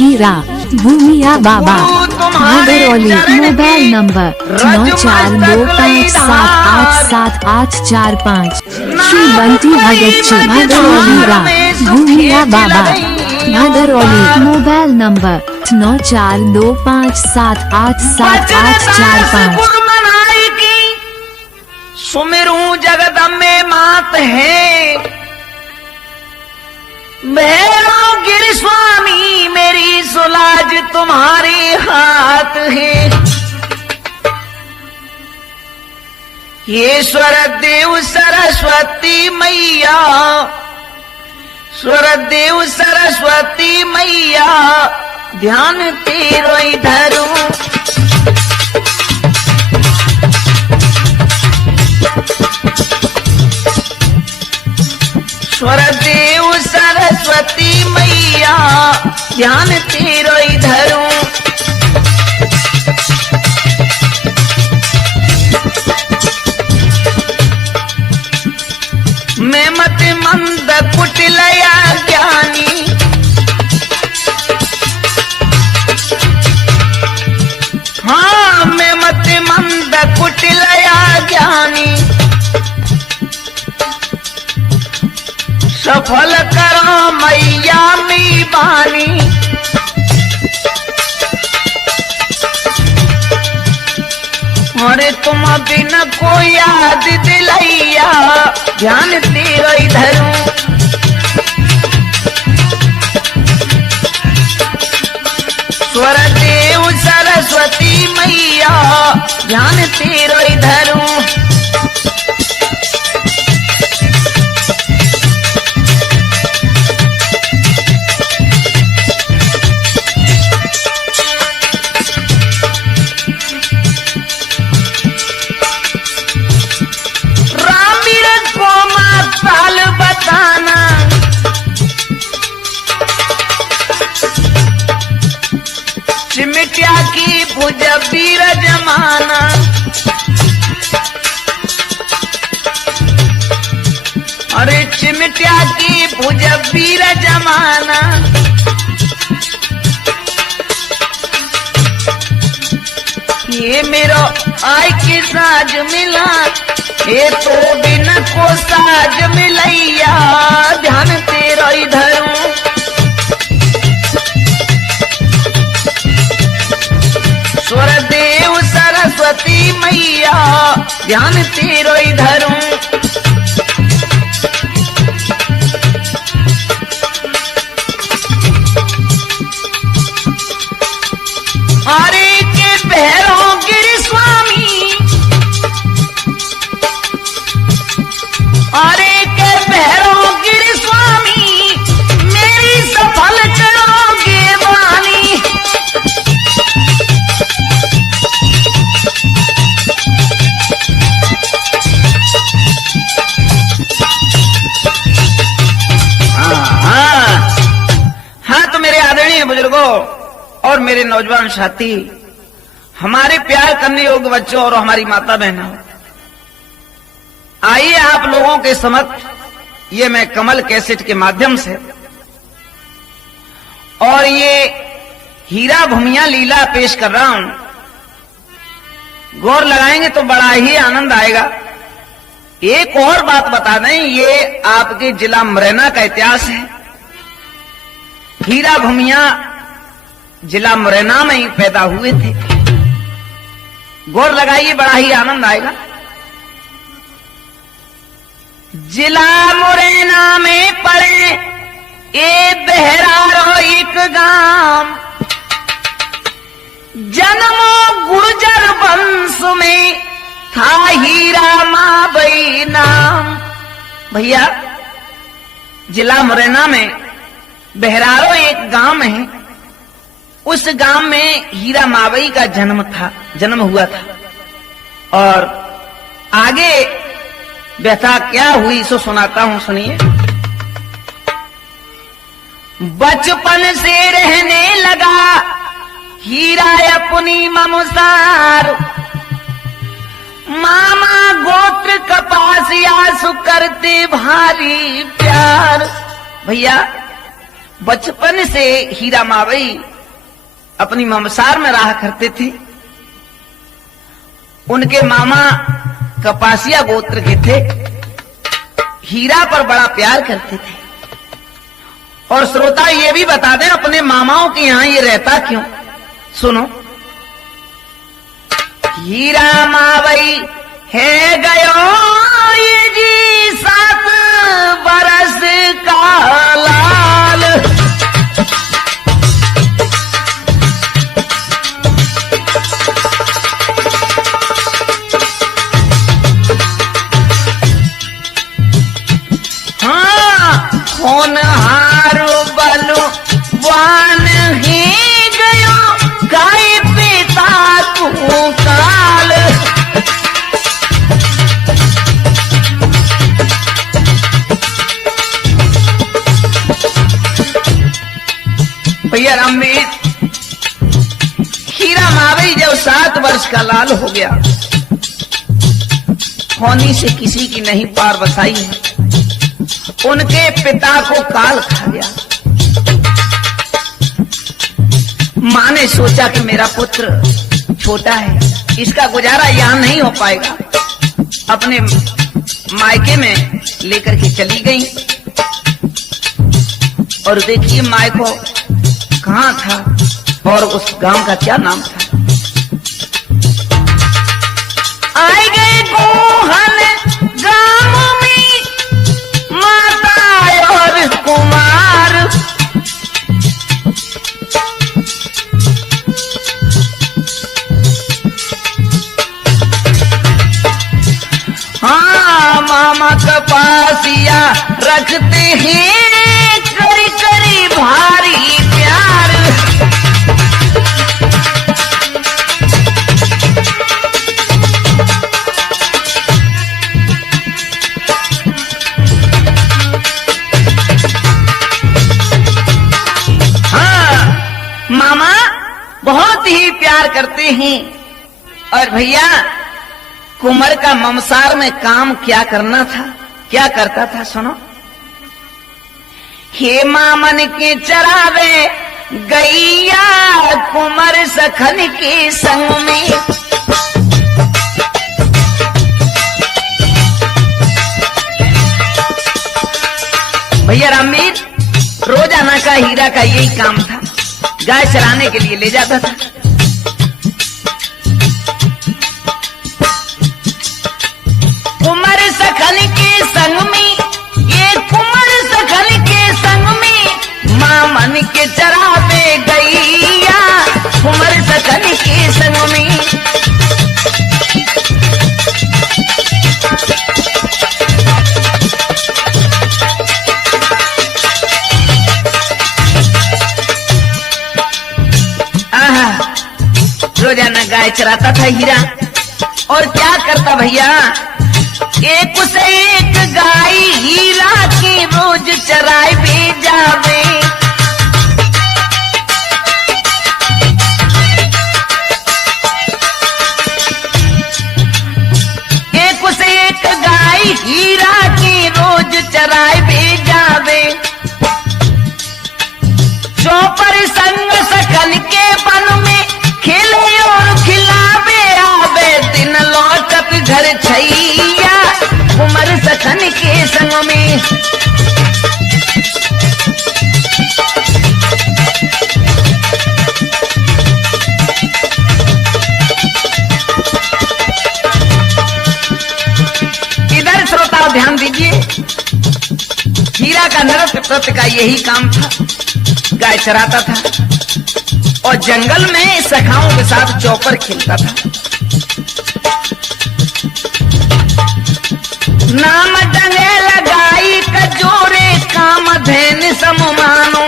हीरा Bhumiya Baba Bhagrauli. Mobile number 9425787845। Shri Bunty Bhagat Bhagrauli रा Bhumiya Baba Bhagrauli. Mobile number 9425787845। सुमिरू Jagdambe मात है, भैरव गिरि स्वामी मेरी सुलाज तुम्हारे हाथ है। ये स्वर देव सरस्वती मैया, स्वर देव सरस्वती मैया ध्यान तेरो धरू। स्वर देव सरस्वती मैया ध्यान तेरो धरू। मैं मत मंद कुटिलया ज्ञानी, हाँ मैं मत मंद कुटिलया ज्ञानी। सफल करो मैया मी बानी, और तुम बिन को याद दिलैया ध्यान तेरो धरू। स्वर देव सरस्वती मैया ध्यान तेरो धरू। चिमटिया की भुज वीर जमाना, अरे चिमटिया की भुज वीर जमाना। ये मेरो आय की साज मिला, ये तो बिन को साज मिलैया ध्यान तेरो धरू। स्वर देव सरस्वती मैया ध्यान तेरो धरू। अरे के भैरव गिरि स्वामी, अरे के भैरव गिरि स्वामी मेरी सफल करोगे वाणी। हाँ तो मेरे आदरणीय बुजुर्गों और मेरे नौजवान साथी, हमारे प्यार करने योग्य बच्चों और हमारी माता बहनों, आइए आप लोगों के समक्ष ये मैं कमल कैसेट के माध्यम से और ये हीरा भूमिया लीला पेश कर रहा हूं। गौर लगाएंगे तो बड़ा ही आनंद आएगा। एक और बात बता दें, ये आपके जिला मुरैना का इतिहास है। हीरा भूमिया जिला मुरैना में ही पैदा हुए थे। गौर लगाइए, बड़ा ही आनंद आएगा। जिला मुरैना में पड़े ए बहरारो एक गांव, जन्मो गुर्जर वंश में था हीरा माबई नाम। भैया जिला मुरैना में बहरारो एक गांव है, उस गांव में हीरा माबई का जन्म हुआ था। और आगे व्यथा क्या हुई सो सुनाता हूं, सुनिए। बचपन से रहने लगा हीरा अपनी ममसार, मामा गोत्र कपासिया सु करते भारी प्यार। भैया बचपन से हीरा मावई अपनी ममसार में रहा करते थे। उनके मामा कपासिया गोत्र के थे, हीरा पर बड़ा प्यार करते थे। और श्रोता ये भी बता दें अपने मामाओं के यहां ये रहता क्यों, सुनो। हीरा मावई है गयो ये जी 7 बरस का लाल, होनहारो बलो वान ही गयो गाय पिता को काल। भैया रामवीर, हीरा मावई जब 7 वर्ष का लाल हो गया, होनी से किसी की नहीं पार बसाई है, उनके पिता को काल खा गया। मां ने सोचा कि मेरा पुत्र छोटा है, इसका गुजारा यहां नहीं हो पाएगा, अपने मायके में लेकर के चली गई। और देखिए मायको कहां था और उस गांव का क्या नाम था। आए गए गोहन गांव में माता और कुमार, हाँ मामा कपासिया रखते हैं करी करी भारी प्यार। मामा बहुत ही प्यार करते हैं। और भैया कुंवर का ममसार में काम क्या करना था, क्या करता था, सुनो। हे मामन के चरावे गैया कुंवर सखन के संग में, भैया रामवीर रोजाना का हीरा का यही काम था, गाय चराने के लिए ले जाता था। कुंवर सखन के संग में, ये कुंवर सखन के संग में मामन के चरावे गैया कुंवर सखन के संग में। रोजाना गाय चराता था हीरा। और क्या करता भैया, एक से एक गाय हीरा की रोज चराए भी जावे। एक से एक गाय हीरा की रोज चराए भी जावे। चौपर संग सकन के बन में खेले और खिलावे आवे, दिन लौटत घर छैया कुंवर सखन के संग में। इधर श्रोता ध्यान दीजिए, हीरा का नृत्य प्रत्य का यही काम था, गाय चराता था और जंगल में सखाओं के साथ चौपर खेलता था। नाम डंगे लगाई कजोरे काम धैन सममानो,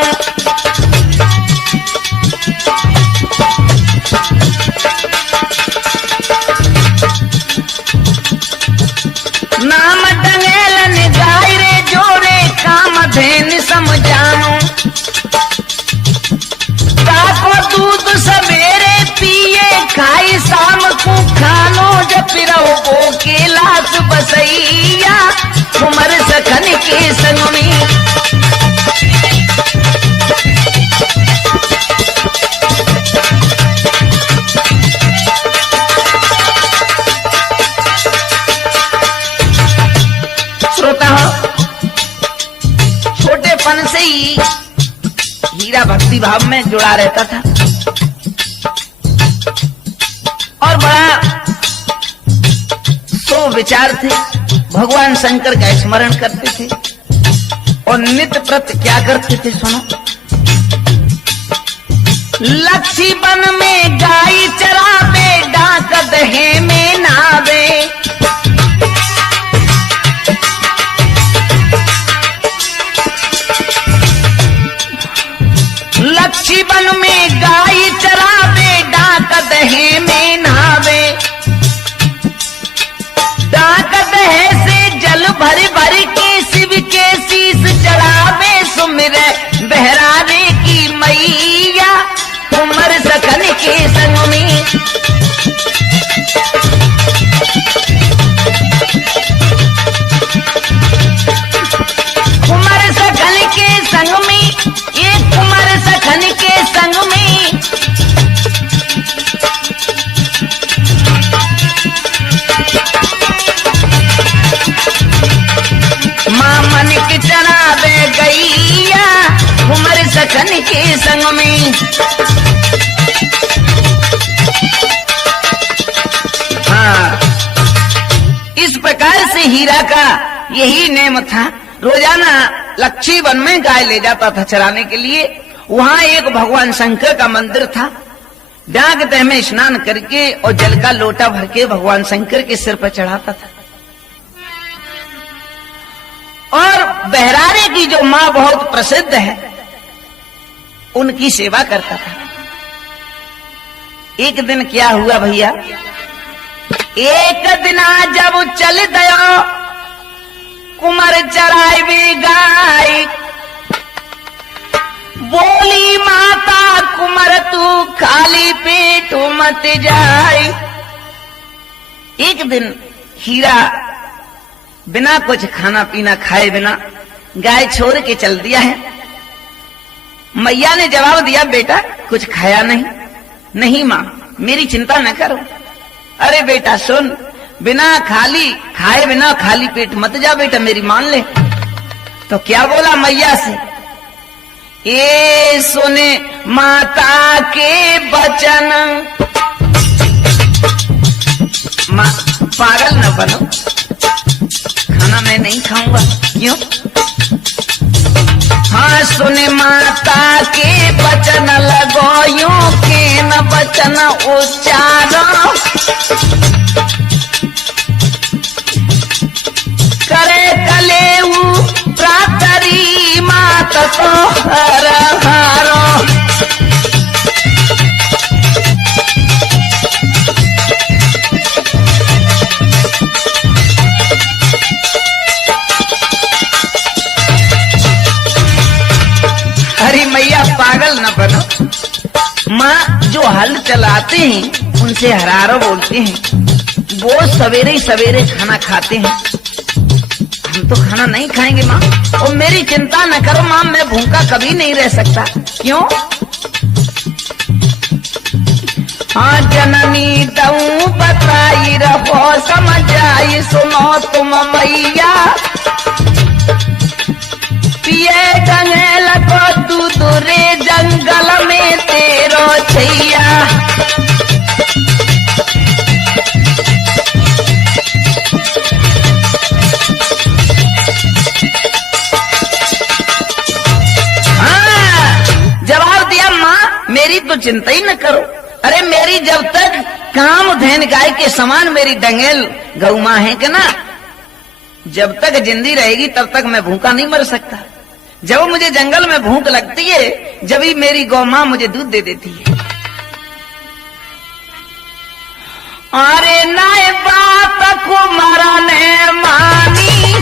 नाम डंगेलन गाय रे जोरे काम धैन समझानो। को दूध सवेरे पिए खाई शाम को खानो, जब रहो को केलास बसैया कुंवर सखन के संग में। भक्ति भाव में जुड़ा रहता था और बड़ा सो विचार थे। भगवान शंकर का स्मरण करते थे और नित्य प्रति क्या करते थे सुनो। लक्ष्मी वन में गाय चरावे, डाक दहे में नावे। लक्ष्मी वन में गाय चरावे, डाक दहे में नहावे। डाक दहे से जल भर भर के शिव के शीश चढ़ावे। सुमिरे बहरावे की मैया, कुंवर सखन के संग में। कुंवर सखन के संग में, ये कुंवर सखन के संग में। मां मन के चरावे गैया, कुंवर सखन के संग में। हाँ, इस प्रकार से हीरा का यही नेम था। रोजाना लक्ष्मी वन में गाय ले जाता था चराने के लिए। वहां एक भगवान शंकर का मंदिर था। डाक दह में स्नान करके और जल का लोटा भर के भगवान शंकर के सिर पर चढ़ाता था। और बहरारे की जो मां बहुत प्रसिद्ध है, उनकी सेवा करता था। एक दिन क्या हुआ भैया, एक दिन जब चल गया कुंवर चराए भी गाय। बोली माता कुंवर तू खाली पेट मत जाए। एक दिन हीरा बिना कुछ खाना पीना खाए बिना गाय छोड़ के चल दिया है। मैया ने जवाब दिया, बेटा कुछ खाया नहीं? नहीं मां, मेरी चिंता न करो। अरे बेटा सुन, बिना खाए बिना खाली पेट मत जा बेटा, मेरी मान ले। तो क्या बोला मैया से, ये सुने माता के वचन। मां पागल न बनो, खाना मैं नहीं खाऊंगा। क्यों? हाँ सुने माता के वचन, लगो यूं के न वचन उच्चारो। करे कलेऊ प्रातरी मात तो हर हारो। अरे मैया पागल न बनो। माँ जो हल चलाते हैं उनसे हरारो बोलते हैं। वो सवेरे सवेरे खाना खाते हैं, हम तो खाना नहीं खाएंगे माँ। और मेरी चिंता न करो माँ, मैं भूखा कभी नहीं रह सकता। क्यों? हाँ जननी तऊ बताई रहो, समझ आई सुनो तुम मैया। पिए गंगेल को दूध रे जंगल में तेरो छैया। जवाब दिया माँ मेरी तो चिंता ही न करो। अरे मेरी जब तक काम धैन गाय के समान मेरी डंगेल गौ माँ है कि ना, जब तक जिंदी रहेगी तब तक मैं भूखा नहीं मर सकता। जब मुझे जंगल में भूख लगती है, जब ही मेरी गौ माँ मुझे दूध दे देती है। अरे नाय बात को मरने मानी।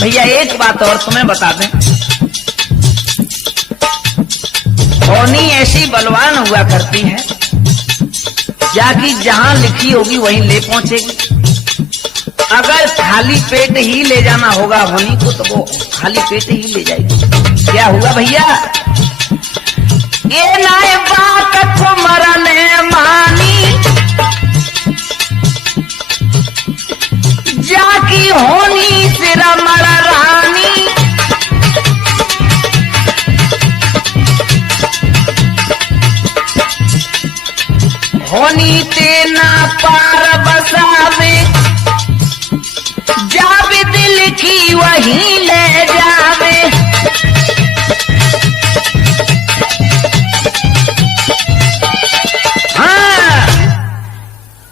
भैया एक बात और तुम्हें बता दें, होनी ऐसी बलवान हुआ करती है, जाकि जहां लिखी होगी वहीं ले पहुंचेगी। अगर खाली पेट ही ले जाना होगा होनी को, तो वो खाली पेट ही ले जाएगी। क्या हुआ भैया, ये नाय बात को मरने मानी। जाकी होनी सिर मर रानी। होनी ते ना पार बसावे, जावे दिल की वहीं ले जावे। हाँ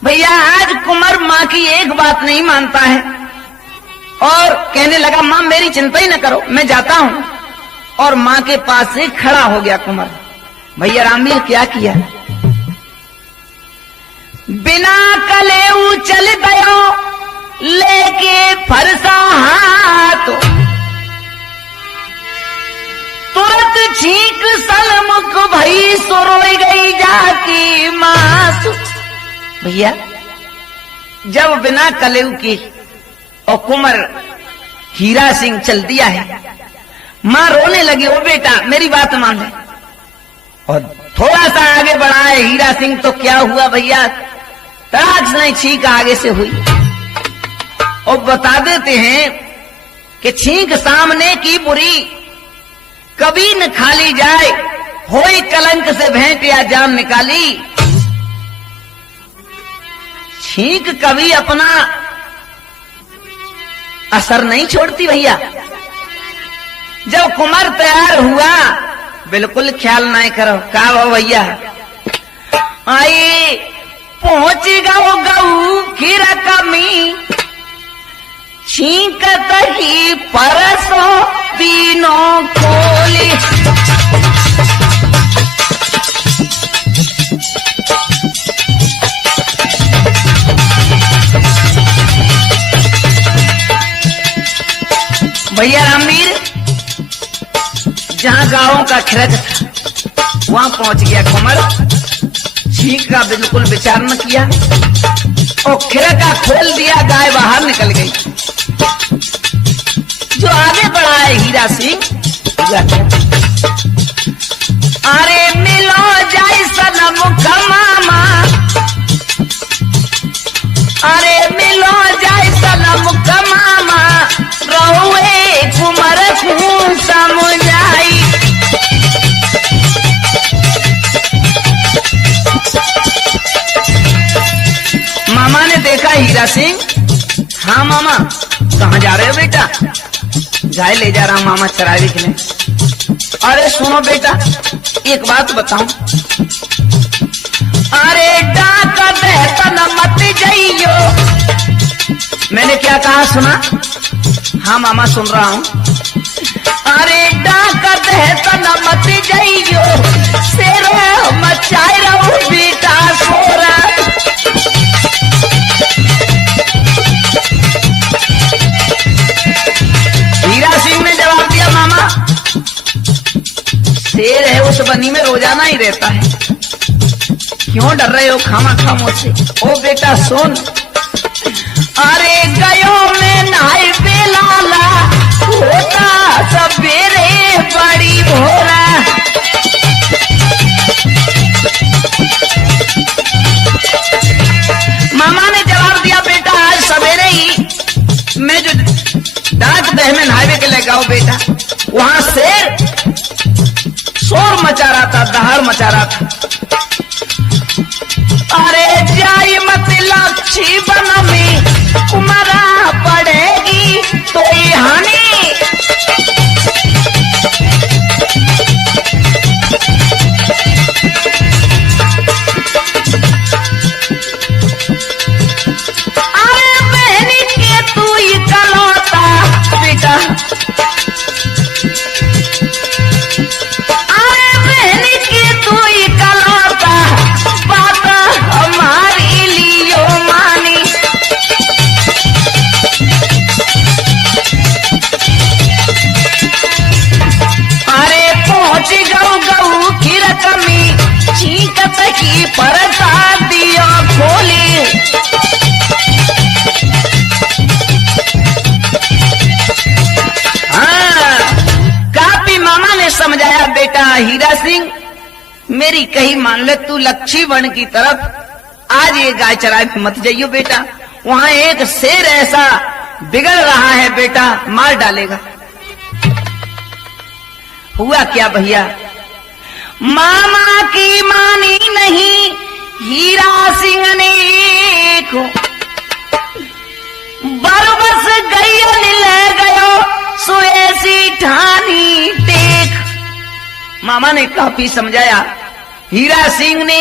भैया, आज कुंवर माँ की एक बात नहीं मानता है और कहने लगा माँ मेरी चिंता ही न करो, मैं जाता हूं। और माँ के पास से खड़ा हो गया कुंवर। भैया रामवीर क्या किया, बिना कलेऊ चल गयो लेके फरसा हाथ, तुरंत छींक सलमुख भई सुरोई गई जाकी मास। भैया जब बिना कलेऊ के और कुंवर हीरा सिंह चल दिया है, मां रोने लगी, ओ बेटा मेरी बात मान ले। और थोड़ा सा आगे बढ़ा है हीरा सिंह तो क्या हुआ भैया, तड़ाक से नहीं छींक आगे से हुई। और बता देते हैं कि छींक सामने की बुरी कभी न खाली जाए, होई कलंक से भेंट या जान निकाली। छींक कभी अपना असर नहीं छोड़ती भैया। जब कुंवर तैयार हुआ, बिल्कुल ख्याल नहीं करो का वो भैया आई पहुंच गौ गऊ खीर कमी, छींकत ही परसों तीनों खोली। भैया रामवीर जहां गांवों का खिरक था वहां पहुंच गया कुंवर। छींक का बिल्कुल विचार न किया और खिरका खोल दिया, गाय बाहर निकल गई। जो आगे बढ़ा है हीरा सिंह, अरे मिलो जाय सनम कमामा, अरे मिलो जाय सनम कमामा, रहुए कुंवर को समझाई। मामा ने देखा हीरा सिंह, हाँ मामा कहाँ जा रहे हो बेटा? गाय ले जा रहा हूं मामा चराने के लिए। अरे सुनो बेटा एक बात बताऊं, अरे डाक तन मत जाइयो। मैंने क्या कहा सुना? हाँ मामा सुन रहा हूं। अरे डाक तन मत जाइयो, शेर मचाए रहो बेटा सोरा। हीरा सिंह ने जवाब दिया, मामा शेर है उस बनी में रोजाना ही रहता है, क्यों डर रहे हो खामा खामों से? ओ बेटा सुन, अरे गयो में नहाय बेलाला, होता सवेरे बड़ी भोरा। मामा ने जवाब दिया, बेटा आज सवेरे ही मैं जो डाक दह में नहावे के लिए गाओ बेटा, वहां शेर शोर मचा रहा था, दहाड़ मचा रहा था। अरे जाई मत लक्षी बन में कुमारा पड़ेगी तो हानि। अरे बहनी के तू ही कलौता बेटा, अरे बहनी के तू ही कलौता, बात हमारी लियो मानी। अरे पहुंच गऊ गऊ खीर कमी, छींकत की परसा दिया खोली। हाँ काफी मामा ने समझाया, बेटा हीरा सिंह मेरी कही मान ले, तू लक्षी वन की तरफ आज ये गाय चराए मत जाइयो बेटा, वहां एक शेर ऐसा बिगड़ रहा है बेटा, मार डालेगा। हुआ क्या भैया, मामा की मानी नहीं हीरा सिंह ने को बरबस गयो ले गयो सुएसी ठानी देख। मामा ने काफी समझाया, हीरा सिंह ने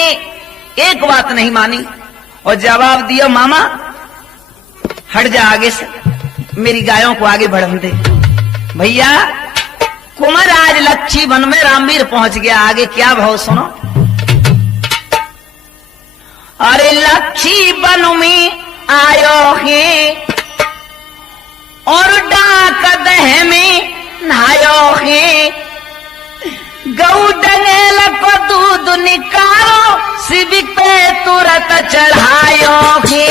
एक बात नहीं मानी और जवाब दिया, मामा हट जा आगे से, मेरी गायों को आगे बढ़ने दे। भैया कुंवर आज लच्छी वन में रामवीर पहुंच गया, आगे क्या भाव सुनो। अरे लच्छी वन में आयो है और डाक दह में नहायो है, गऊ डंगेल को दूध निकालो शिव पे तुरंत चढ़ायो है।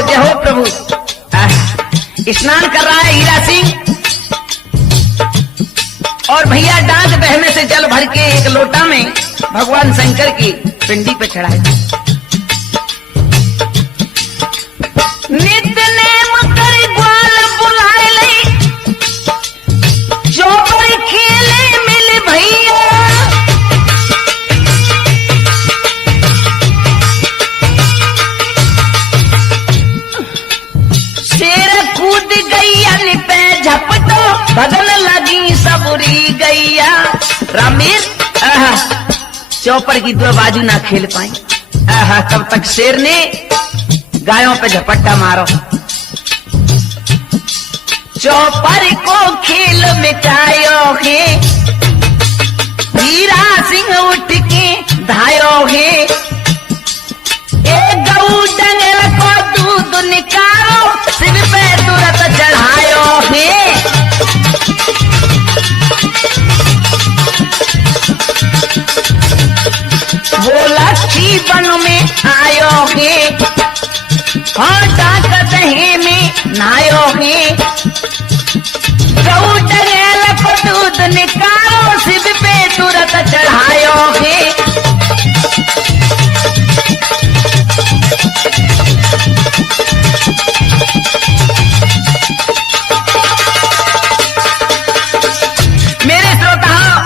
जय हो प्रभु। स्नान कर रहा है हीरा सिंह और भैया डांग बहने से जल भर के एक लोटा में भगवान शंकर की पिंडी पे चढ़ाए। नित्य नेम कर ग्वाल बुलाए ले, चौपर खेले मिल भैया, शेर कूद गैया पे झपटो बदल लगी सबरी गैया। रामवीर चौपर की दो बाजू ना खेल पाई, तब तक शेर ने गायों पे झपट्टा मारो। चौपर को खेल मिटायो है, हीरा सिंह उठ के धायो है, एक गऊ डंगेल को दूध निकालो शिव पे तुरंत चढ़ायो है। वो लच्छी वन में आयो है और डाक दहे में नहायो है, गऊ डंगेल को दूध निकालो शिव पे तुरंत चढ़ायो है। मेरे श्रोताओं,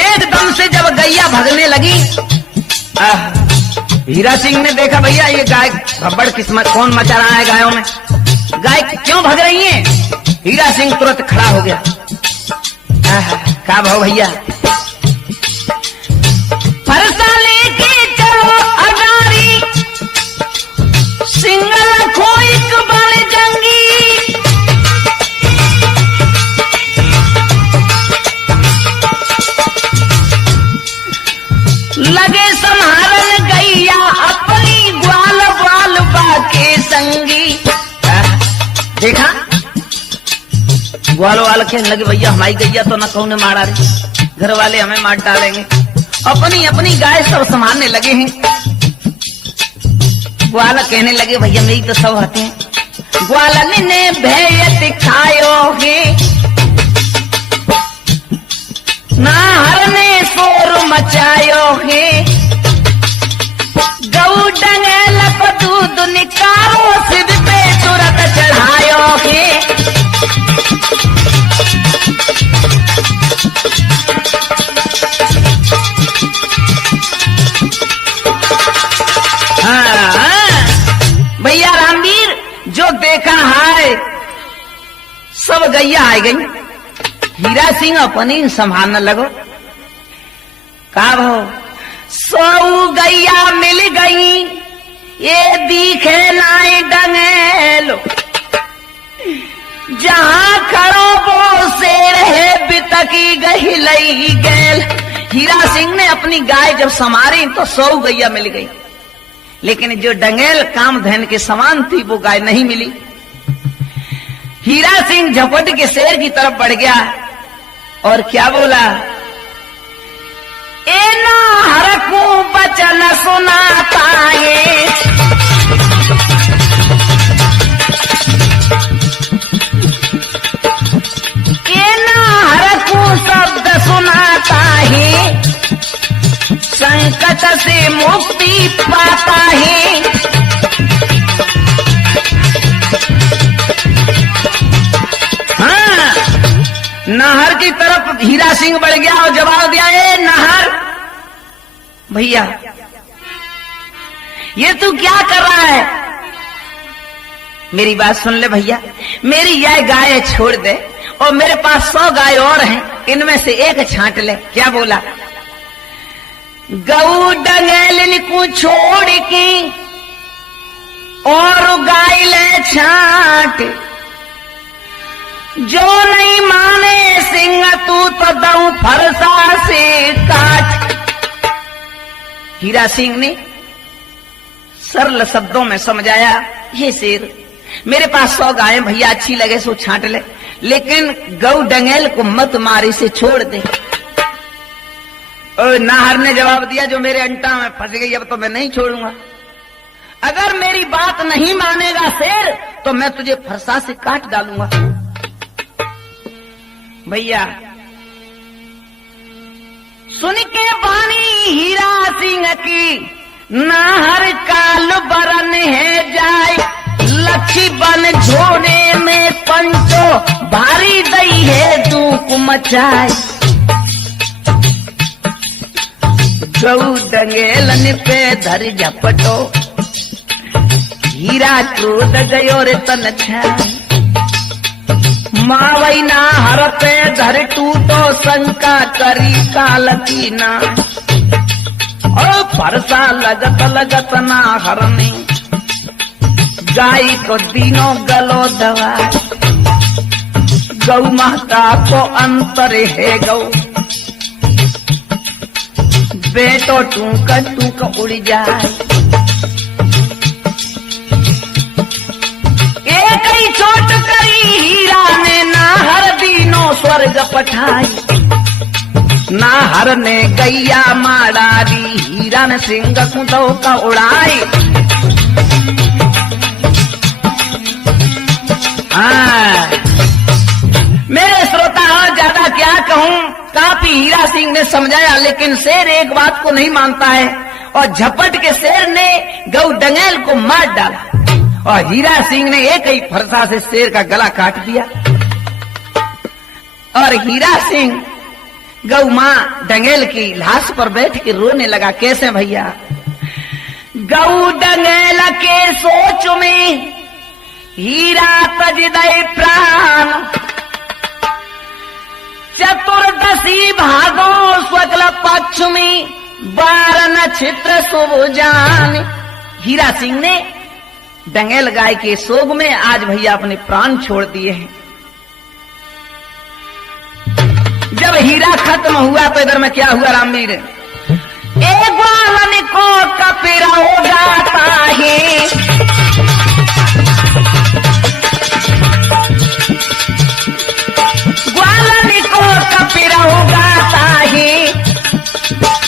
एकदम से जब गैया भगने लगी, हीरा सिंह ने देखा भैया ये गाय भब्बड़ किस्मत कौन मचा रहा है गायों में, गाय क्यों भग रही है। हीरा सिंह तुरंत खड़ा हो गया, क्या भाव भैया, फरसा लेके चलो अगारी, सिंगल खोई बल जंगी, लगे संहारन गैया अपनी ग्वाल ग्वाल बाके संगी। देखा ग्वाल वाल कहने लगे, भैया हमारी गैया तो न कौन मारा रे, घर वाले हमें मार डालेंगे। अपनी अपनी गाय सब संभालने लगे हैं। ग्वाल कहने लगे, भैया मेरी तो सब हते हैं। ग्वालन ने भैयत खायो है, नाहर ने शोर मचायो है, गऊ डंगेल को दूध निकालो शिव पे तुरंत चढ़ायो है। भैया रामवीर जो देखा है सब गैया आ गई। हीरा सिंह अपनी संभालने लगो, का भाव, 100 गैया मिल गई, ये दिखे नाई डंगेलो, जहां खड़ो वो शेर है बितकी गही लई गैल। हीरा सिंह ने अपनी गाय जब संवारी तो 100 गैया मिल गई, लेकिन जो डंगेल काम धन के समान थी वो गाय नहीं मिली। हीरा सिंह झपट के शेर की तरफ बढ़ गया और क्या बोला, ए ना हर को बचन सुनाता है, ए ना हर को शब्द सुनाता है, संकट से मुक्ति पाता है। हाँ, नाहर की तरफ हीरा सिंह बढ़ गया और जवाब दिया, ए नाहर भैया ये तू क्या कर रहा है? मेरी बात सुन ले भैया, मेरी यह गाय छोड़ दे और मेरे पास 100 गाय और हैं, इनमें से एक छांट ले। क्या बोला? गऊ डंगेलिन को छोड़ के और गाय ले छांट, जो नहीं माने सिंह तू तो दऊ फरसा से काट। हीरा सिंह ने सरल शब्दों में समझाया, ये शेर मेरे पास 100 गायें भैया, अच्छी लगे सो छांट ले, लेकिन गऊ डंगेल को मत मारी से छोड़ दे। और नाहर ने जवाब दिया, जो मेरे अंटा में फंस गई अब तो मैं नहीं छोड़ूंगा। अगर मेरी बात नहीं मानेगा शेर तो मैं तुझे फरसा से काट डालूंगा। भैया सुन के बानी हीरा सिंह की, नाहर काल बरन है जाए, लक्ष्मी बन झोड़े में पंचो, भारी दई है दुख मचाए। गऊ डंगेलन पे धर झपटो, हीरा क्रोध गयो रे तन छाए। मावई नाहर पे धर टूटो, शंका करी काल की ना, और फरसा लगत लगत नाहर ने, गाय को दिनों गलो दवा। गौ माता को अंतर है गौ, बेटो टूक उड़ जाए। एक ही चोट करी हीरा ने, नाहर दिनों स्वर्ग पठाई। नाहर ने गैया मारारी, हीरा ने सिंह कुंदो का उड़ाई। मेरे श्रोता ज्यादा क्या कहूं, काफी हीरा सिंह ने समझाया, लेकिन शेर एक बात को नहीं मानता है और झपट के शेर ने गऊ डंगेल को मार डाला और हीरा सिंह ने एक ही फरसा से शेर का गला काट दिया। और हीरा सिंह गऊ मां डंगेल की लाश पर बैठ के रोने लगा। कैसे भैया? गऊ डंगेल के सोच में हीरा तज दे प्राण, चतुर्दशी भागो स्वक्ल पक्ष में, 12 नक्षत्र शुभ जान। हीरा सिंह ने डंगेल गाय के सोग में आज भैया अपने प्राण छोड़ दिए हैं। जब हीरा खत्म हुआ तो इधर में क्या हुआ रामवीर? एक ग्वालन को कपिरा हो जाता है, ग्वालन को कपिरा हो जाता है,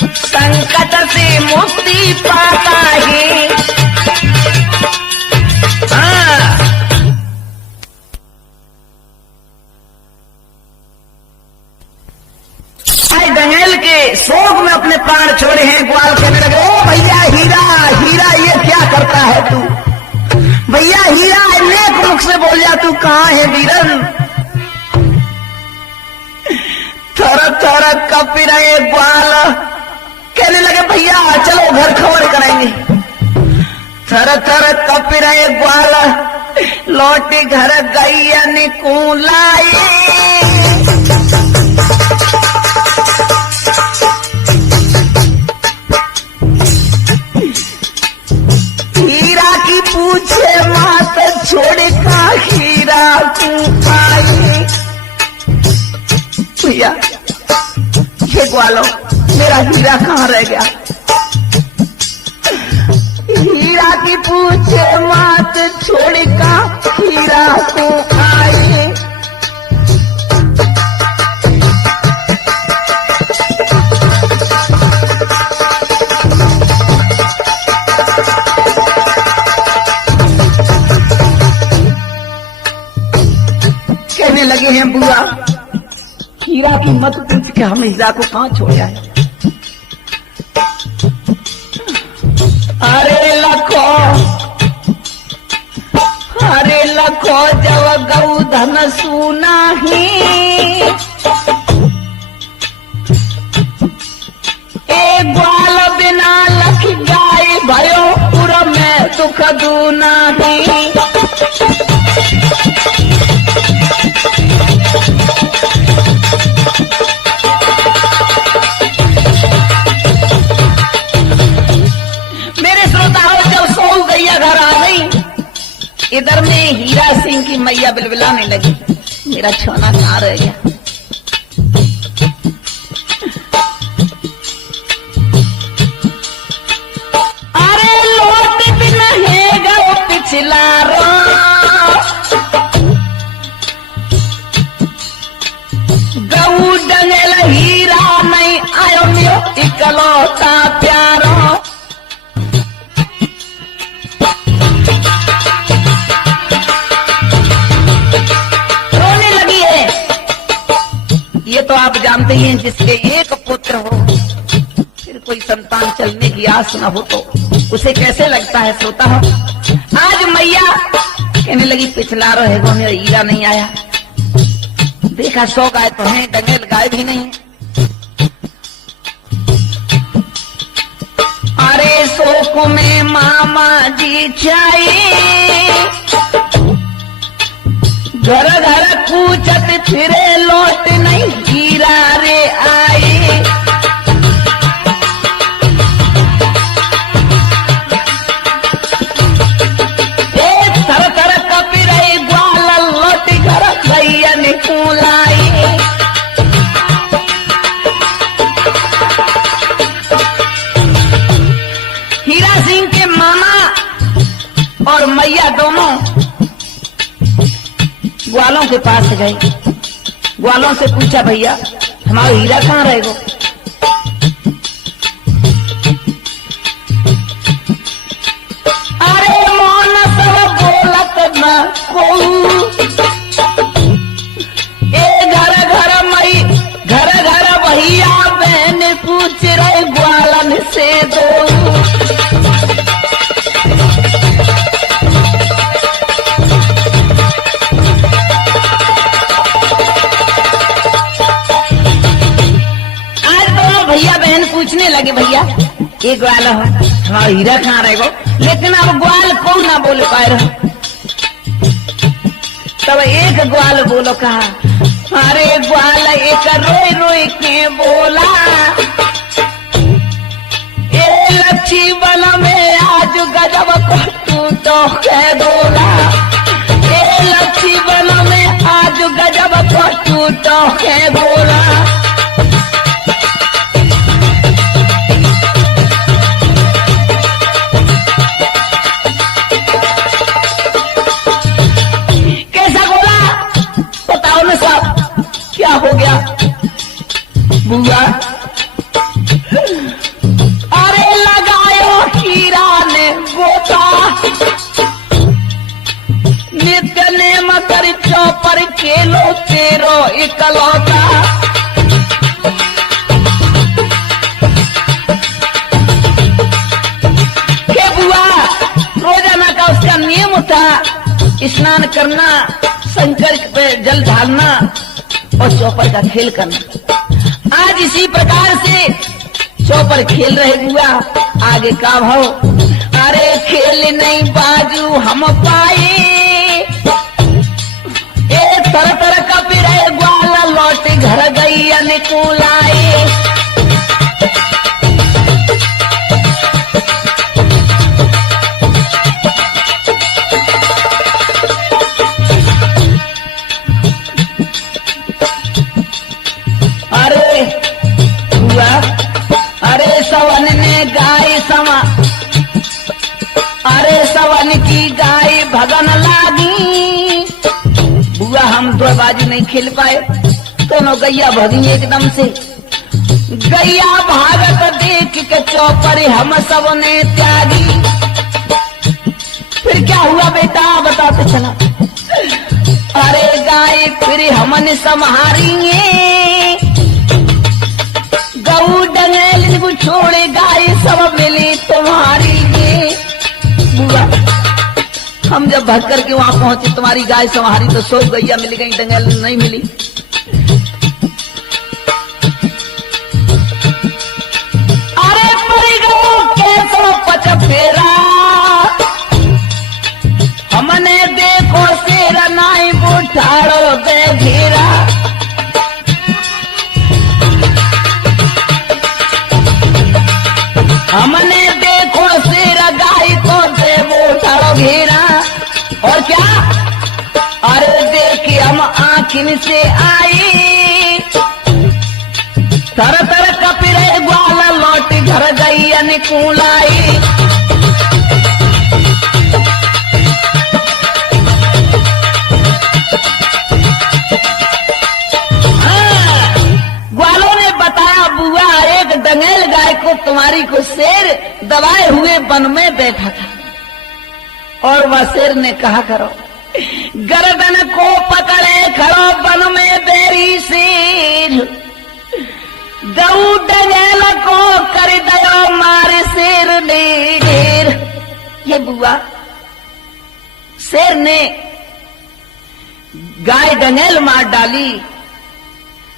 संकट से मुक्ति पाता है। डंगेल के सोग में अपने प्राण छोड़े हैं। ग्वाल कहने लगे, ओ भैया हीरा, हीरा ये क्या करता है तू? भैया हीरा नेक मुख से बोल जा, तू कहाँ है वीरन? थर थर कपी रहे ग्वाल, कहने लगे भैया चलो घर खबर करेंगे। थर थर कपी रहे ग्वाल, लौटी घर गैया को लाए। हीरा की पूछे मात छोड़ का हीरा को आए। भैया ये ग्वालो मेरा हीरा कहाँ रह गया? हीरा की पूछे मात छोड़ का हीरा को आए। कहने लगे हैं बुआ, हीरा की मत पूछ के हम हीरा को कहां छोड़ा है? अरे लखो जब गौ धन सुनाही ए ग्वाल बिना लख गाय भयो पुर में दुख दुनाही। इधर में हीरा सिंह की मैया बिलबिलाने लगी, मेरा छोना कहाँ रह गया। अरे लौट बिना है गो पिछला रो गऊ डंगेल हीरा नहीं आयो मियो इकलौता प्यारो। ये तो आप जानते ही हैं, जिसके एक पुत्र हो फिर कोई संतान चलने की आस न हो तो उसे कैसे लगता है श्रोता हो। आज मैया कहने लगी पिछला रहे गो मेरा हीरा नहीं आया, देखा 100 गाय तो है, डंगेल गाय भी नहीं। अरे शोक में मामा जी चाहिए घर घर पूछत फिरे लौट नहीं हीरा रे आई। थर थर कपी रही ग्वाल लौट घर भैया निकुलाई। हीरा सिंह के मामा और मैया दोनों ग्वालों के पास गए, ग्वालों से पूछा भैया हमारा हीरा कहाँ रहेगा। अरे मोन सब बोलत न कोऊ ए घर घर मई घर घर भैया बहन पूछ रहे ग्वालन से दो। पूछने लगे भैया ये ग्वाल हो हमारा हीरा कहाँ रहेगा, लेकिन अब ग्वाल को ना बोल पाए रहो। तब एक ग्वाल बोलो कहा, अरे ग्वाल एक रोई रोई के बोला ए लक्ष्मी बल में आज गजब को टूटो के बोला। ए लक्ष्मी बल में आज गजब को टूटो के बोला। क्या हो गया बुआ? अरे लगायो हीरा ने गोता नित्य नेम कर चौपर खेलो तेरो इकलौता। के बुआ रोजाना का उसका नियम था स्नान करना, शंकर पे जल ढालना और चौपर का खेल करना। आज इसी प्रकार से चौपर खेल रहे बुआ, आगे का भाव। अरे खेल नहीं बाजू हम पाए ए तरह तरह का पिराए ग्वाला लौटे घर गई अनुकूल आए। अरे सवन ने गाय समा, अरे सवन की गाय भगन लागी। बुआ हम दो बाजी नहीं खेल पाए, दोनों गैया भगी एकदम से। गैया भागत देख के चौपर हम सब ने त्यागी। फिर क्या हुआ बेटा बताते चला। अरे गाय फिर हमने संहारी गऊ डंगेल को छोड़े गाय सब मिली तुम्हारी। हम जब भग करके वहां पहुंचे, तुम्हारी गाय संवारी तो 100 गैया मिल गई, डंगल नहीं मिली। अरे परी गो कैसो पच फेरा, हमने देखो शेर नाई बुठाड़ो दे घेरा। हमने देखो शेर गाय को दे बुठाड़ो घेरा। और क्या, अरे देखिए हम आँखिन से आई, तर तर कपिरे ग्वाला लौट घर गई अनुकूल आई। ग्वालों ने बताया, बुआ एक डंगेल गाय को तुम्हारी को शेर दबाए हुए वन में बैठा था, और वह शेर ने कहा करो, गर्दन को पकड़े खड़ो वन में बेरी शेर, गऊ डंगेल को कर दयो मारे शेर ने ढेर। ये बुआ शेर ने गाय डंगेल मार डाली,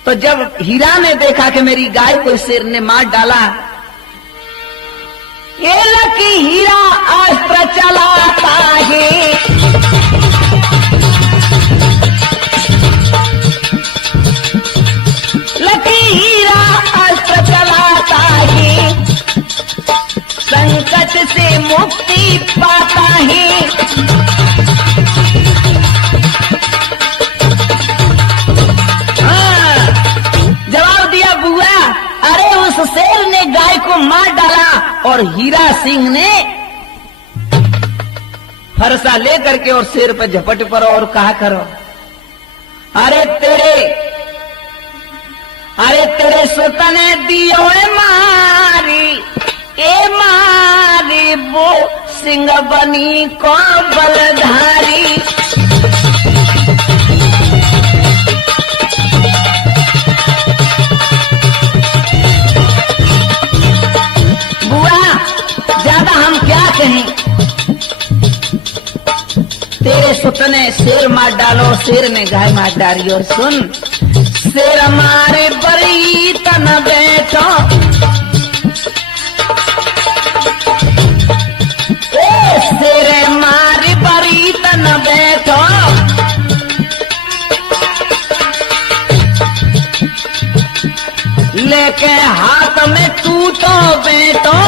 तो जब हीरा ने देखा कि मेरी गाय को शेर ने मार डाला, ये लकी हीरा अस्त्र चलाता है, लकी हीरा अस्त्र चलाता है, संकट से मुक्ति पाता है। शेर ने गाय को मार डाला और हीरा सिंह ने फरसा लेकर के और शेर पर झपट पड़ो और कहा करो, अरे तेरे सुतने दियो मारी, ए मारी वो सिंह बनी को बलधारी। ज्यादा हम क्या कहें, तेरे सुतने शेर मार डालो, शेर ने गाय मार डाली। और सुन, शेर मारे बरी तन बैठो, शेर मारे बरी तन बैठो, लेके हाथ में टूटो बेटो,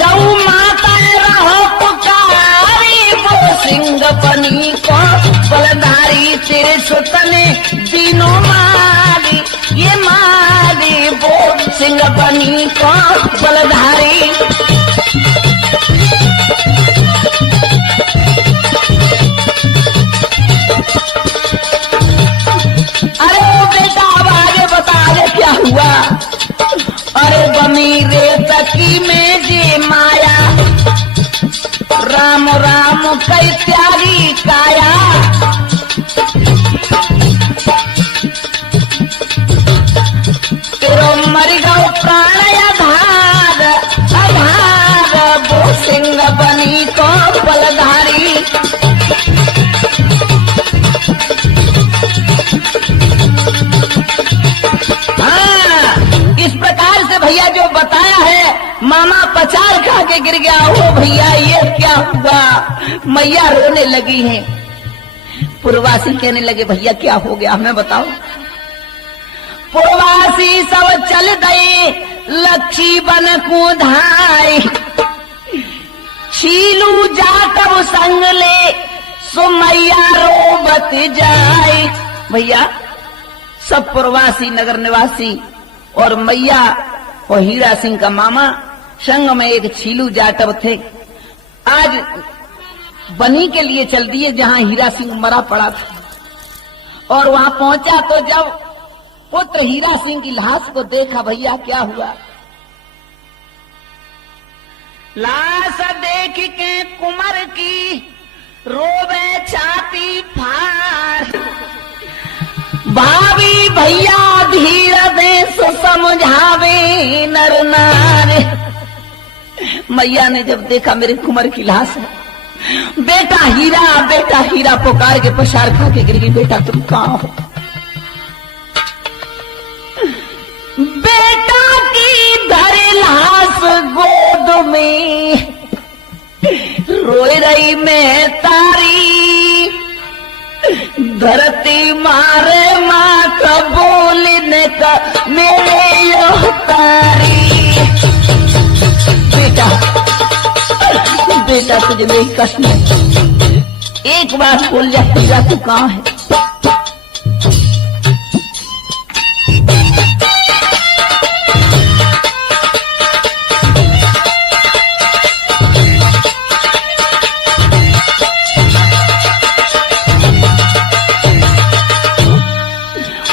गौ माता रहो पुकारी, वो सिंह बनी को बलधारी, तेरे सुतने दिनों मारी, ये मारी वो सिंह बनी को बलधारी। क्या हुआ, अरे बनी रे तकी में जे माया, राम राम कई त्यागी काया, तेरो मर गौ प्राण आधार, आधार वो सिंह बनी को बलधारी। इस प्रकार से भैया जो बताया है, मामा पचार खा के गिर गया। ओ भैया ये क्या हुआ, मैया रोने लगी है। पूर्वासी कहने लगे, भैया क्या हो गया हमें बताओ। पूर्वासी सब चल गए लक्ष्मी बन को धाई, छीलू जाकर संग ले सो मैया रोबत जाए। भैया सब प्रवासी नगर निवासी और मैया और हीरा सिंह का मामा संग में एक छीलू जाटव थे। आज बनी के लिए चल दिए जहां हीरा सिंह मरा पड़ा था, और वहां पहुंचा तो जब पुत्र हीरा सिंह की लाश को देखा, भैया क्या हुआ। लाश देख के कुंवर की रोवे छाती फाड़, भाभी भैया धीर दे समझावे नर नार। मैया ने जब देखा मेरे कुंवर की लाश है, बेटा हीरा पुकार के पछाड़ खा के गिर गई। बेटा तुम कहां हो? बेटा की धरे लाश गोद में रोए रही मैं तारी, धरती मारे मात बोलने का मेरे यो तारी। बेटा तुझे मेरी कसम है, एक बार बोल जा हीरा तू कहां है?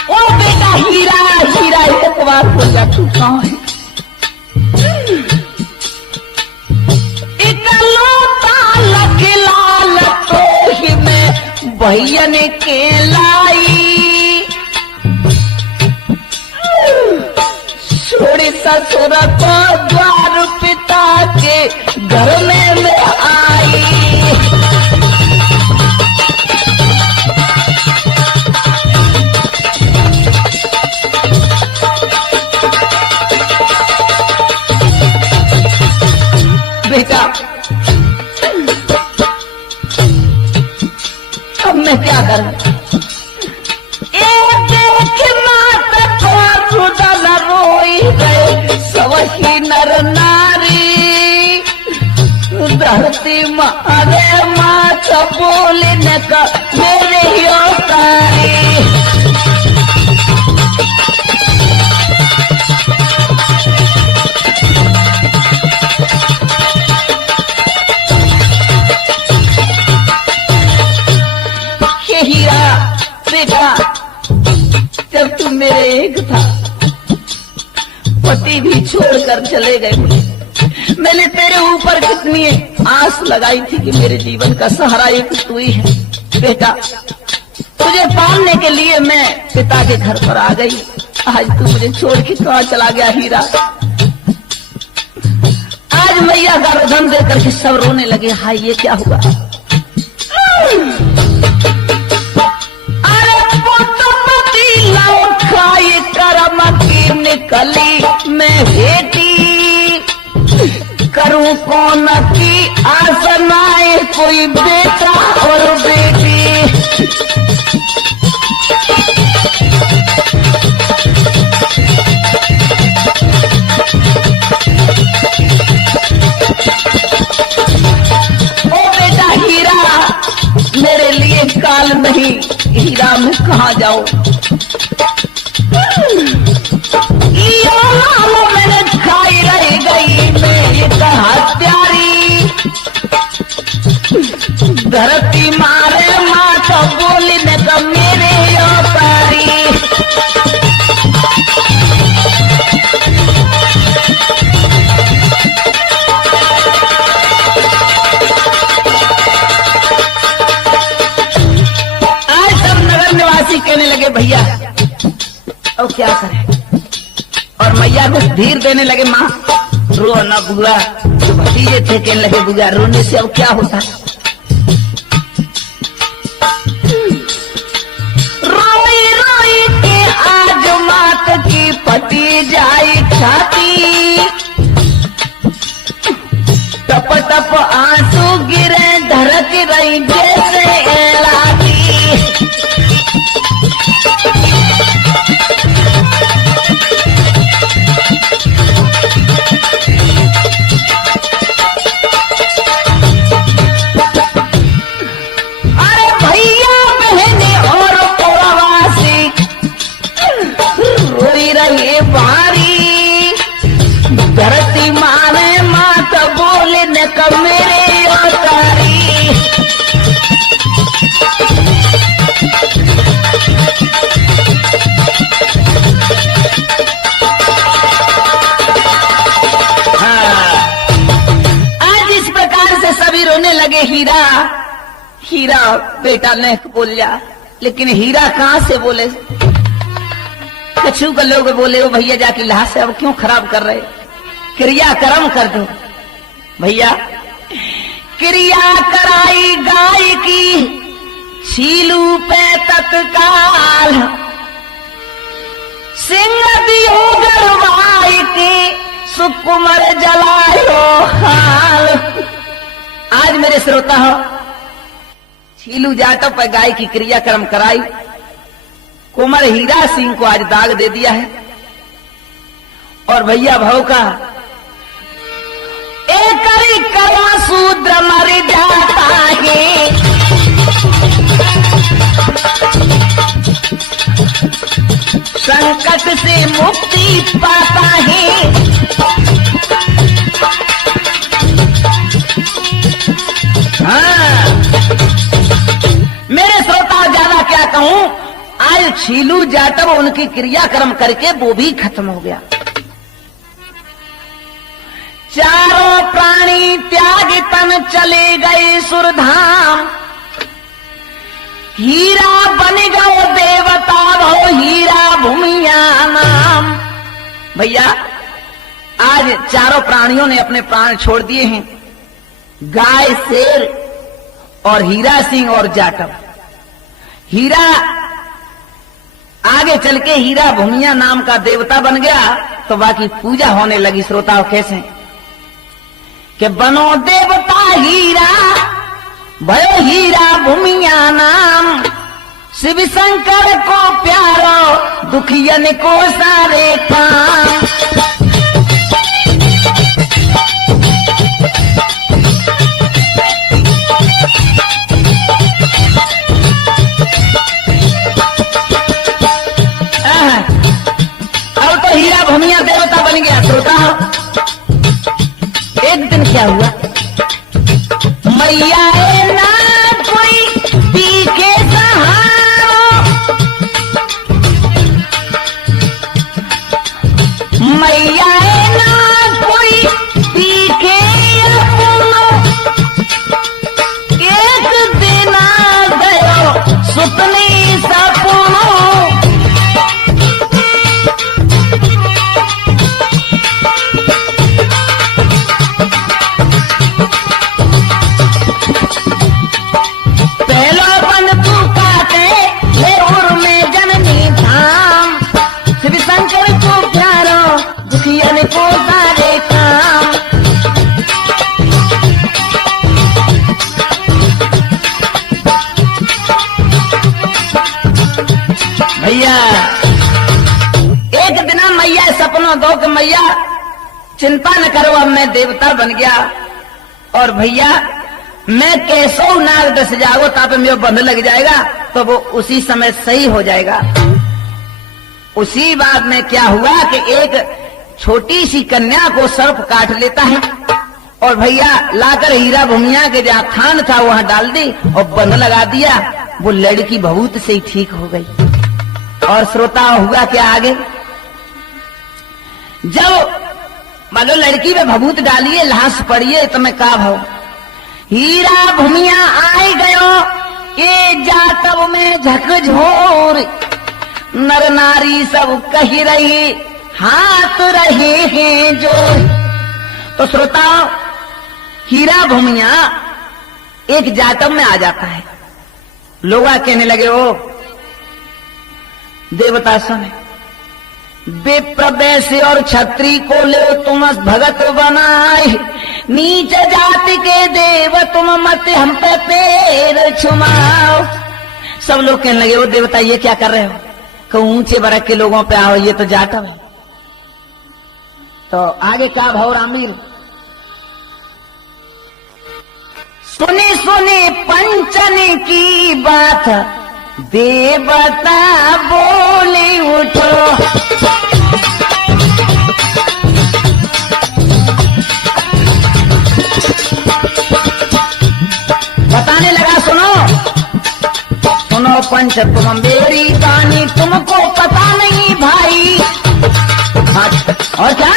ओ बेटा हीरा एक बार बोल जा तू कहां है? भैयन के लाई छोड़ी ससुर को द्वार पिता के घर में मैं आई। बेटा अब मैं क्या करूं? देख माता को रुदल रोई गए सवही नर नारी, धरती मारे माता बोलने का मेरे यो तारी। बेटा जब तुम मेरे एक था, पति भी छोड़कर चले गए मुझे, मैंने तेरे ऊपर कितनी आस लगाई थी कि मेरे जीवन का सहारा एक तू ही है। बेटा तुझे पालने के लिए मैं पिता के घर पर आ गई, आज तू मुझे छोड़ के कहां चला गया हीरा? आज मैया का रधन दे करके सब रोने लगे, हाय ये क्या हुआ? करम की निकली मैं बेटी, करूं कौन की आसनाए कोई बेटा और बेटी। ओ बेटा हीरा मेरे लिए काल नहीं, हीरा मैं कहां जाऊं? मैंने खाई रह गई मैं एक हत्यारी, धरती मारे माता बोलने का मेरे यो तारी। आज सब नगर निवासी कहने लगे भैया अब क्या करें, और मैया को धीर देने लगे, माँ रो ना बुआ। तो भतीजे थे कहने लगे बुआ रोने से अब क्या होता? रोई रोई के आज मात की पति जाई छाती, टप टप आंसू गिरे धड़क रही जैसे एलाती। धरती माने माता बोलने का मेरे यो तारी। आज इस प्रकार से सभी रोने लगे। हीरा बेटा ने बोल जा, लेकिन हीरा कहां से बोले? कछु का लोग बोले वो भैया जाके लाश से अब क्यों खराब कर रहे, क्रिया कर्म कर दो। भैया क्रिया कराई गाय की छीलू पे तत्काल, सिंह दियो गरवाई के सुकुमर जलायो हाल। आज मेरे श्रोता हो, छीलू जाटव पर गाय की क्रियाक्रम कराई, कुंवर हीरा सिंह को आज दाग दे दिया है। और भैया भाव का एक कला शूद्र मर जाता है, संकट से मुक्ति पाता है। हाँ, मेरे श्रोता ज्यादा क्या कहूं, आज छीलू जाटव उनकी क्रियाक्रम करके वो भी खत्म हो गया। चारों प्राणी त्याग तन चले गए सुरधाम, हीरा बन गए देवता भो हीरा भूमिया नाम। भैया आज चारों प्राणियों ने अपने प्राण छोड़ दिए हैं, गाय, शेर और हीरा सिंह और जाटव। हीरा आगे चल के हीरा भूमिया नाम का देवता बन गया, तो बाकी पूजा होने लगी। श्रोताओं कैसे कि बनो देवता हीरा भयो हीरा भूमिया नाम, शिव शंकर को प्यारो दुखियन को सारे काम। अब तो हीरा भूमिया देवता बन गया। श्रोता एक दिन क्या हुआ, मैया ना कोई पी के सहारो, मैया ना कोई पी के अपनो, एक दिन आ गयो सुपने सपनो। भैया एक दिन मैया सपनों दो कि मैया चिंता न करो, अब मैं देवता बन गया, और भैया मैं कैसो नाग दस जाओ ताप मेरा बंध लग जाएगा, तो वो उसी समय सही हो जाएगा। उसी बात में क्या हुआ कि एक छोटी सी कन्या को सर्प काट लेता है, और भैया लाकर हीरा भूमिया के जहाँ थान था वहां डाल दी और बंध लगा दिया। वो लड़की बहुत से ही ठीक हो गई। और श्रोता हुआ क्या आगे, जब मान लो लड़की में भभूत डालिए लाश पड़िए तो मैं का भाव, हीरा भूमिया आए गयो ये जातव में झकझोर, नर नारी सब कही रही हाथ रहे हैं जो। तो श्रोताओ हीरा भूमिया एक जातव में आ जाता है। लोग कहने लगे ओ देवता सुने, विप्र वैश्य और क्षत्रिय को ले तुम भगत बनाए, नीच जाति के देव तुम मत हम पे पैर छुमाओ। सब लोग कहने लगे ओ देवता ये क्या कर रहे हो, कि ऊंचे बरक के लोगों पे आओ, ये तो जाटव है। तो आगे क्या भाव रामीर, सुने सुने पंचन की बात देवता बोले उठो, बताने लगा सुनो सुनो पंच तुम मेरी कहानी तुमको पता नहीं भाई। और क्या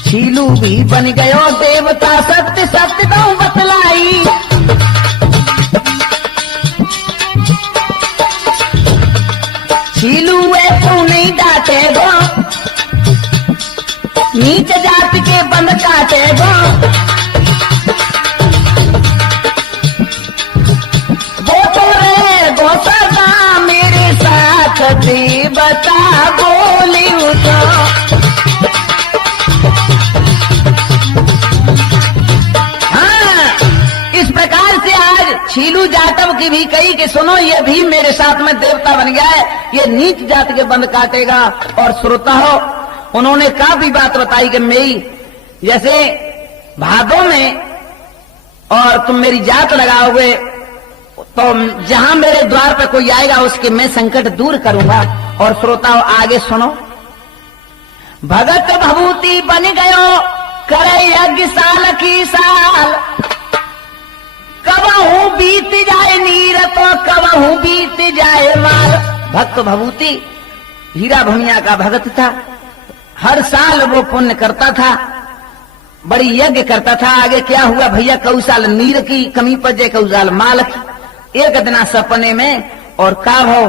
छीलू भी बन गयो देवता, सत्य सत्य तो बतलाई। छीलू है तू नहीं डांटेगा, नीच जाति के बन बंद काटेगा। वो तो रे वो सदा मेरे साथ थी, बता बोली उठो। हाँ, इस प्रकार से आज छीलू जाटव की भी कही कि सुनो ये भी मेरे साथ में देवता बन गया है, ये नीच जात के बंद काटेगा। और श्रोता हो, उन्होंने काफी बात बताई कि मेरी जैसे भादों में और तुम मेरी जात लगाओगे तो जहां मेरे द्वार पर कोई आएगा उसके मैं संकट दूर करूंगा। और श्रोता हो, आगे सुनो। भगत भभूति बन गयो करे यज्ञ साल की साल, कबहू बीत जाए नीर तो कबहू बीत जाए माल। भक्त भभूति हीरा भूमिया का भगत था, हर साल वो पुण्य करता था, बड़ी यज्ञ करता था। आगे क्या हुआ भैया, कऊ साल नीर की कमी पड़ जाए, कऊ साल माल की। एक दिन सपने में और का हो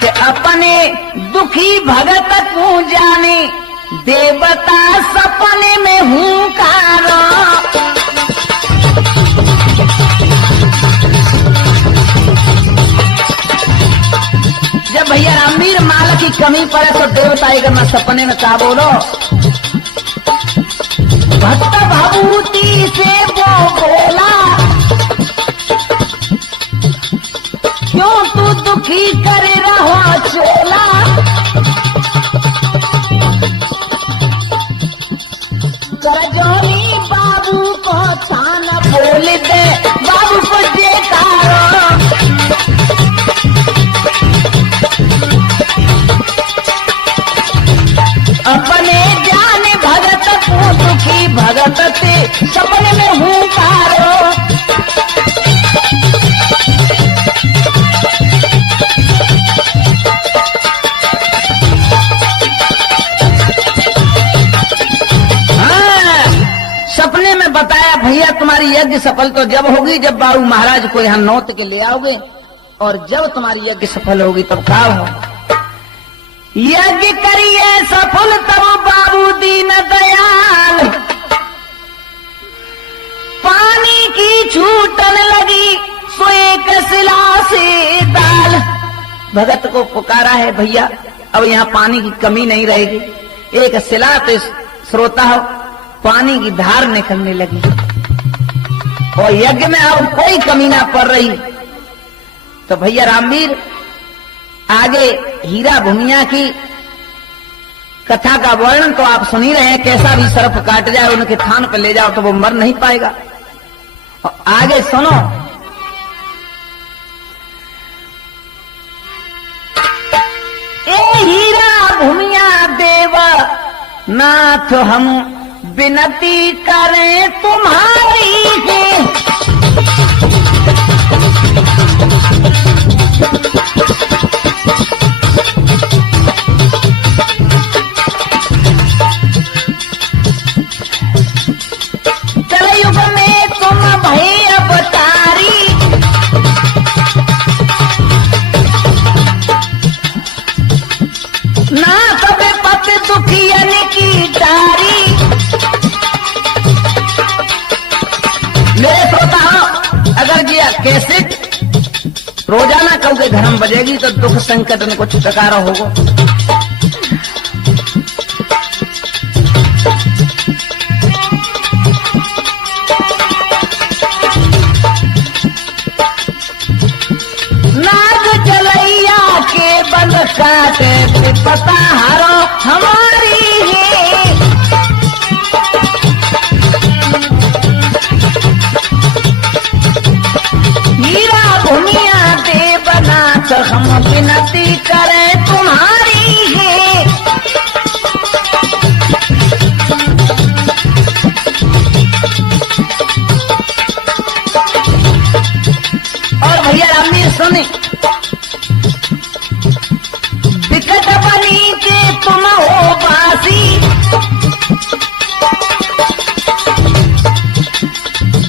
कि अपने दुखी भगत को जाने, देवता सपने में हूं कारो। जब भैया रामवीर माल की कमी पड़े तो देवता एक मैं सपने में क्या बोलो, भक्त भभूति से वो बोला, क्यों तू दुखी करे रहो चोला। करजोनी बाबू को थाना बोल दे, बाबू को जेकारो। अपने जाने भगत को दुखी भगत से सपने में हूं कारो। हाँ, सपने में बताया भैया तुम्हारी यज्ञ सफल तो जब होगी जब बाबू महाराज को यहाँ नौत के ले आओगे, और जब तुम्हारी यज्ञ सफल होगी तब क्या हो, यज्ञ करिए सफल तब बाबू दीन दयाल, पानी की छूटन लगी सो एक सिला से दाल। भगत को पुकारा है भैया, अब यहाँ पानी की कमी नहीं रहेगी। एक सिला तो श्रोता हो, पानी की धार निकलने लगी और यज्ञ में अब कोई कमी ना पड़ रही। तो भैया रामवीर आगे हीरा भूमिया की कथा का वर्णन तो आप सुन ही रहे हैं, कैसा भी सर्प काट जाए उनके थान पर ले जाओ तो वो मर नहीं पाएगा। और आगे सुनो, ए हीरा भूमिया देवा नाथ हम विनती करें तुम्हारी है, कलयुग में तुम भई अवतारी, ना सबे पत दुखियन की डारी। मेरे श्रोता अगर जी कैसे रोजाना कल के घर में बजेगी तो दुख संकट में कुछ छुटकारा होगा। नाग जलैया के बंद काटे पता हारो हमारी है, हीरा भूमिया देवनाथ हम विनती करें तुम्हारी है। और भैया रामवीर सुने, विकट बनी के तुम हो बासी,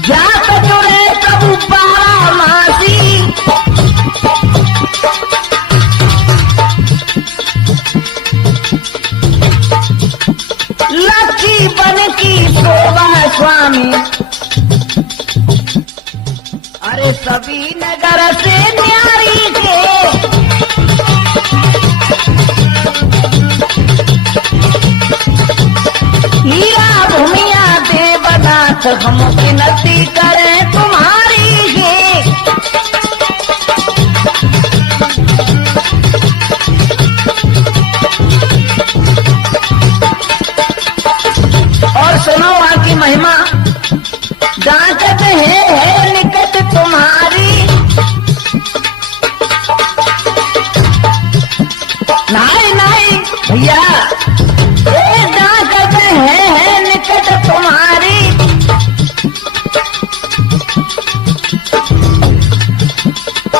जात जुड़े कबू बारा मासी, स्वामी। अरे सभी नगर से न्यारी के हीरा भूमिया देवनाथ हम विनती करें तुम्हारी है। और सुनो वहां की महिमा, डांटत है निकट तुम्हारी, नहीं नहीं भैया, ये डांटत है निकट तुम्हारी,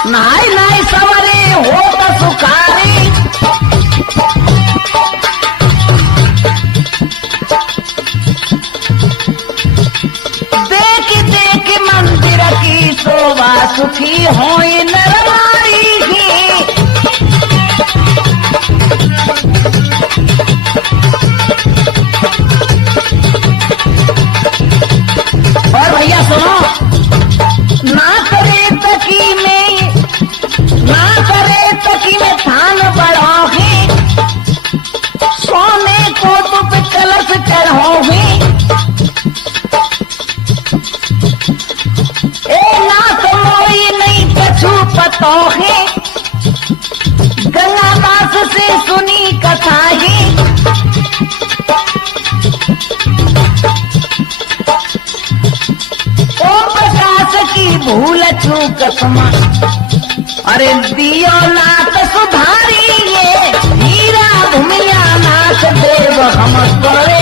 नहीं नहीं सवरे हो तो सुखारी। देख देख मंदिर की शोभा सुखी हो नर नारी की। और भैया सुनो, ना करे तकी में, ना करे तकी में थान बढ़ोगे, सोने को तो पे कलश चढ़ोगे। ना तो मोई नहीं कछु पतो है, गंगा दास से सुनी कथा है। ओम प्रकाश की भूल चूक समा, अरे दियो नाथ सुधारी ये हीरा भूमिया नाथ देव हम करे